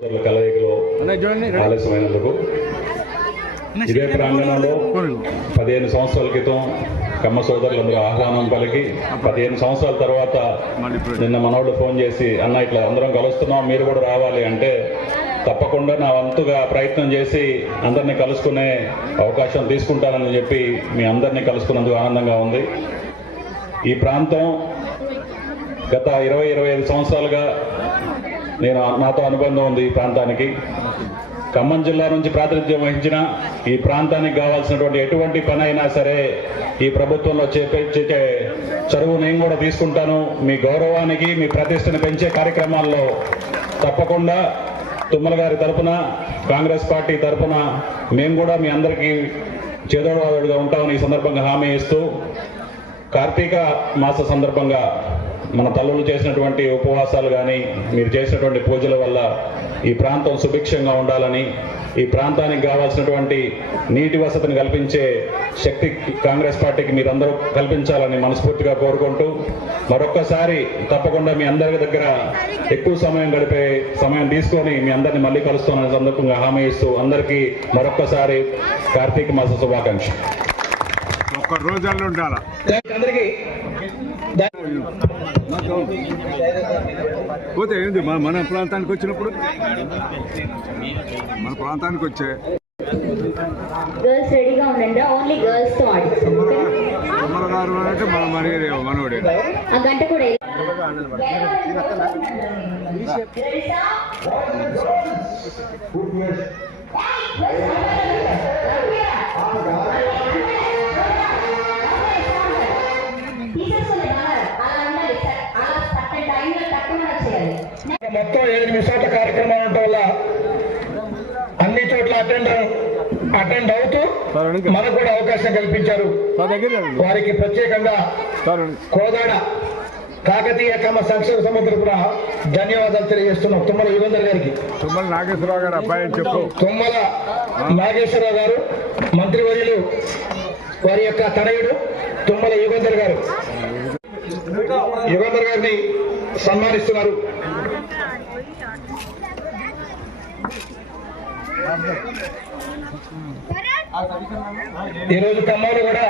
కలయికలో ఆలస్యమైనందుకు ఇదే ప్రాంగణంలో 15 సంవత్సరాల క్రితం కమ్మ సోదరులందరూ ఆహ్వానం పలికి 15 సంవత్సరాల తర్వాత నిన్న మనోళ్ళు ఫోన్ చేసి అన్న ఇట్లా అందరం కలుస్తున్నాం మీరు కూడా రావాలి అంటే తప్పకుండా నా వంతుగా ప్రయత్నం చేసి అందరినీ కలుసుకునే అవకాశం తీసుకుంటానని చెప్పి మీ అందరినీ కలుసుకున్నందుకు ఆనందంగా ఉంది. ఈ ప్రాంతం గత 20-25 సంవత్సరాలుగా నాతో అనుబంధం ఉంది. ఈ ప్రాంతానికి ఖమ్మం జిల్లా నుంచి ప్రాతినిధ్యం వహించిన ఈ ప్రాంతానికి కావాల్సినటువంటి ఎటువంటి పని అయినా సరే ఈ ప్రభుత్వంలో చేపట్టే చదువు నేను కూడా తీసుకుంటాను. మీ గౌరవానికి మీ ప్రతిష్టను పెంచే కార్యక్రమాల్లో తప్పకుండా తుమ్మల గారి తరఫున కాంగ్రెస్ పార్టీ తరఫున మేము కూడా మీ అందరికీ చేదోడువాదోడుగా ఉంటామని ఈ సందర్భంగా హామీ ఇస్తూ కార్తీక మాస సందర్భంగా మన తల్లులు చేసినటువంటి ఉపవాసాలు కానీ మీరు చేసినటువంటి పూజల వల్ల ఈ ప్రాంతం సుభిక్షంగా ఉండాలని ఈ ప్రాంతానికి కావాల్సినటువంటి నీటి వసతిని కల్పించే శక్తి కాంగ్రెస్ పార్టీకి మీరందరూ కల్పించాలని మనస్ఫూర్తిగా కోరుకుంటూ మరొక్కసారి తప్పకుండా మీ అందరి దగ్గర ఎక్కువ సమయం తీసుకొని మీ అందరినీ మళ్ళీ కలుస్తానని సందర్భంగా హామీ ఇస్తూ అందరికీ మరొక్కసారి కార్తీక మాస శుభాకాంక్ష. ఒక్క రోజుల్లో ఉండాలా పోతే ఏంది మన ప్రాంతానికి వచ్చినప్పుడు మన ప్రాంతానికి వచ్చే గర్ల్స్ రెడీగా ఉండండి. ఓన్లీ గర్ల్స్ తో అమరగారు అంటే మన మనోడే ఆ గంట కూడా మొత్తం 7 నిమిషాల కార్యక్రమాలు ఉండటం వల్ల అన్ని చోట్ల అటెండ్ అవుతూ మనకు కూడా అవకాశం కల్పించారు. వారికి ప్రత్యేకంగా కోదాడ కాకతీయ కమ్మ సంక్షేమ సమితి కూడా ధన్యవాదాలు తెలియజేస్తున్నాం. తుమ్మల యుగంధర్ గారికి. తుమ్మల నాగేశ్వరరావు గారు అబ్బాయి అని చెప్పు. తుమ్మల నాగేశ్వరరావు గారు మంత్రివర్యులు వారి యొక్క తనయుడు తుమ్మల యుగంధర్ గారు గారిని సన్మానిస్తున్నారు. ఈరోజు ఖమ్మంలో కూడా